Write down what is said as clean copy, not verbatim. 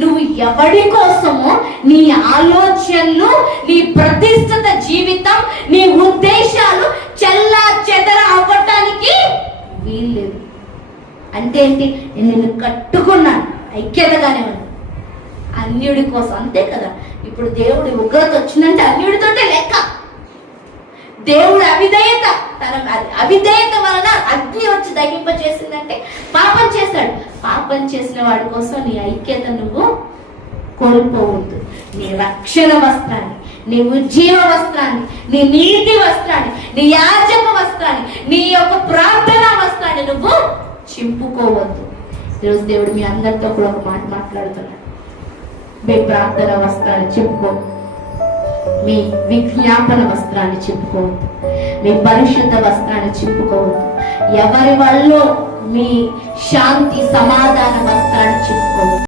నువ్వు ఎవడి కోసమో నీ ఆలోచనలు, నీ ప్రతిష్ఠిత జీవితం, నీ ఉద్దేశాలు చెల్లా చెదర అవ్వటానికి వీల్లేదు. అంటే ఏంటి? నేను నిన్ను కట్టుకున్నాను, ఐక్యతగానే ఉంది. అన్యుడి కోసం అంతే కదా. ఇప్పుడు దేవుడి ఉగ్రత వచ్చిందంటే అన్యుడితోటే లెక్క. దేవుడు అవిధేయత, తన అవిధేయత వలన అగ్ని వచ్చి దహింప చేసిందంటే పాపం చేశాడు. పాపం చేసిన వాడి కోసం నీ ఐక్యత నువ్వు కోల్పోవద్దు. నీ రక్షణ వస్త్రాన్ని, నీ ఉజ్జీవ వస్త్రాన్ని, నీ నీతి వస్త్రాన్ని, నీ యాజక వస్త్రాన్ని, నీ యొక్క ప్రార్థనా వస్త్రాన్ని నువ్వు చింపుకోవద్దు. ఈరోజు దేవుడు మీ అందరితో కూడా ఒక మాట మాట్లాడుతున్నాడు. మీ ప్రార్థన వస్త్రాన్ని చింపుకో, మీ విజ్ఞాపన వస్త్రాన్ని చింపుకోవద్దు, మీ పరిశుద్ధ వస్త్రాన్ని చింపుకోవద్దు. ఎవరి వల్ల మీ శాంతి సమాధాన వస్త్రాన్ని చింపుకోవద్దు.